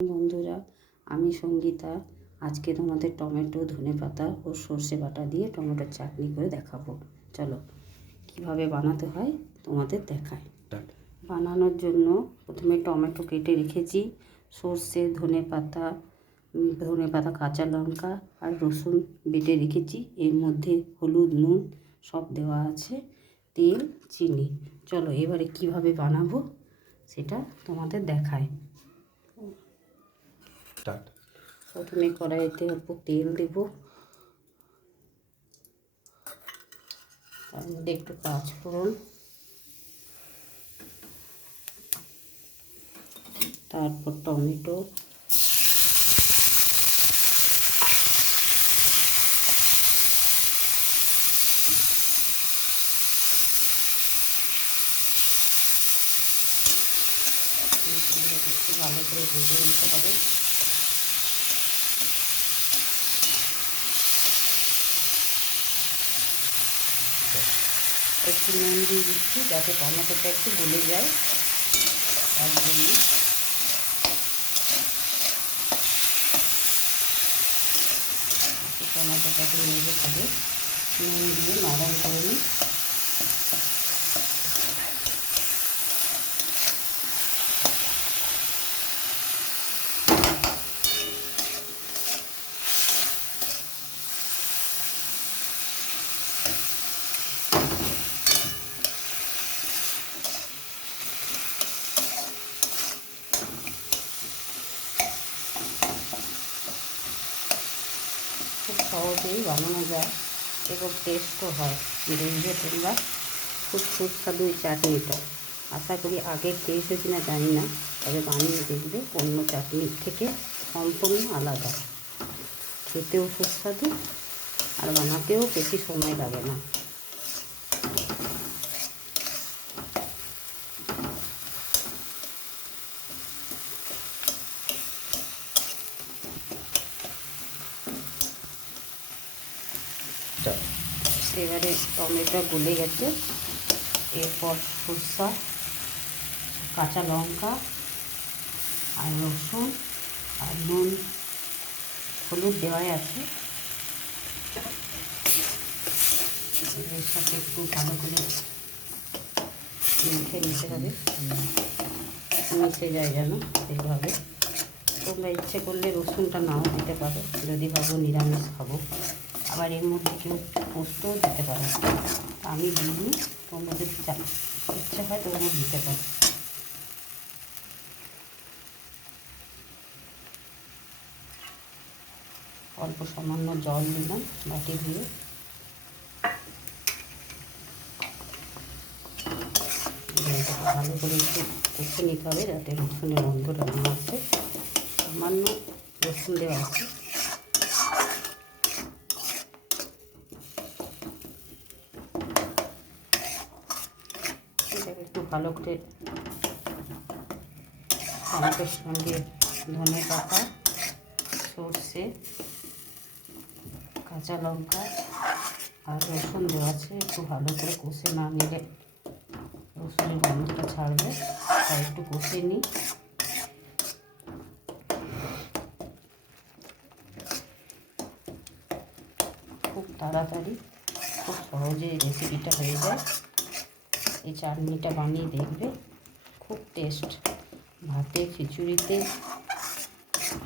বন্ধুরা, আমি সঙ্গীতা। আজকে তোমাদের টমেটো, ধনেপাতা ও সর্ষে বাটা দিয়ে টমেটোর চাটনি করে দেখাবো। চলো কিভাবে বানাতে হয় তোমাদের দেখাই। বানানোর জন্য প্রথমে টমেটো কেটে রেখেছি, সর্ষে, ধনেপাতা, কাঁচা লঙ্কা আর রসুন বেটে রেখেছি। এর মধ্যে হলুদ, নুন সব দেওয়া আছে, তেল, চিনি। চলো এবারে কিভাবে বানাবো সেটা তোমাদের দেখায়। প্রথমে কড়াইতে অল্প তেল দেব, তার মধ্যে একটু পাঁচফোড়ন, তারপর টমেটো, একটু ভালো করে ভেজে নিতে হবে। একটু নুন দিয়ে দিচ্ছি যাতে টমেটোটা একটু গলে যায়, তার জন্য। টমেটোটাকে নেড়ে করে নুন দিয়ে নরম করে নিই। খুব সহজেই বানানো যায় এবং টেস্টও হয়। দেখবে তোমরা, খুব সুস্বাদু এই চাটনিটা। আশা করি আগে খেয়েছো কিনা জানি না, তবে বানিয়ে দেখবে অন্য চাটনির থেকে সম্পূর্ণ আলাদা। খেতেও সুস্বাদু আর বানাতেও বেশি সময় লাগে না। এবারে টমেটো গলে গেছে, এরপর সরষা, কাঁচা লঙ্কা আর রসুন আর নুন, হলুদ দেওয়াই আছে। এর সাথে একটু ভালো করে মেখে নিতে হবে, মিশে যায় যেন এইভাবে। তোমরা ইচ্ছে করলে রসুনটা নাও দিতে পারো যদি ভাবো নিরামিষ খাবো, আবার এর মধ্যে কেউ পোস্তও দিতে পারো। আমি দিইনি, তোমরা যদি ইচ্ছে হয় তোমরা দিতে পারো। অল্প সামান্য জল দিলাম বাটি দিয়ে। ভালো করে একটু কষে নিতে হবে যাতে রসুনের গন্ধটা না আসে। সামান্য রসুন দেওয়া আছে। এটাকে একটু ভালো করে টমেটোর সঙ্গে ধনেপাতা, সর্ষে, কাঁচা লঙ্কা আর রসুন দেওয়া আছে, একটু ভালো করে কষে না নিলে রসুনের গন্ধটা ছাড়বে, তাই একটু কষে নিই। খুব তাড়াতাড়ি, খুব সহজে রেসিপিটা হয়ে যায়। এই চাটনিটা বানিয়ে দেখবে, খুব টেস্ট। ভাতে, খিচুড়িতে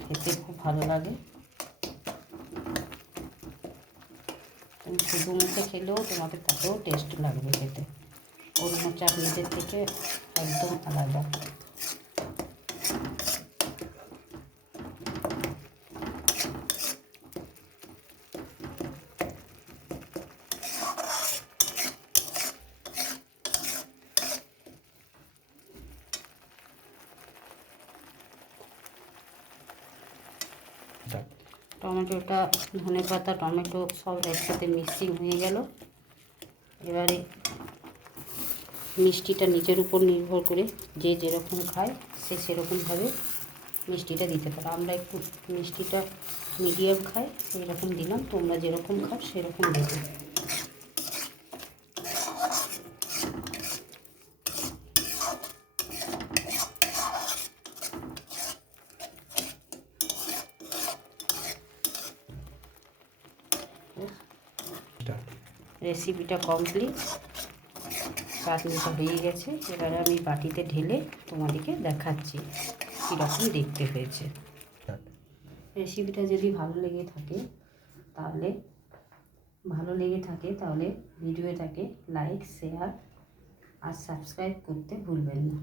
খেতে খুব ভালো লাগে। তুমি শুধু মুখে খেলেও তোমাকে তাতেও টেস্ট লাগবে খেতে, অন্য চাটনিদের থেকে একদম আলাদা। টমেটোটা, ধনেপাতা, টমেটো সব একসাথে মিক্সিং হয়ে গেল। এবারে মিষ্টিটা নিজের উপর নির্ভর করে, যে যেরকম খায় সে সেরকমভাবে মিষ্টিটা দিতে পারো। আমরা একটু মিষ্টিটা মিডিয়াম খাই, সেই রকম দিলাম। তোমরা যেরকম খাও সেরকম দেবে। রেসিপিটা কমপ্লিট, চাটনিটা হয়ে গেছে। এবারে আমি বাটিতে ঢেলে তোমাদেরকে দেখাচ্ছি কীরকম দেখতে হয়েছে। রেসিপিটা যদি ভালো লেগে থাকে তাহলে ভিডিওটাকে লাইক, শেয়ার আর সাবস্ক্রাইব করতে ভুলবেন না।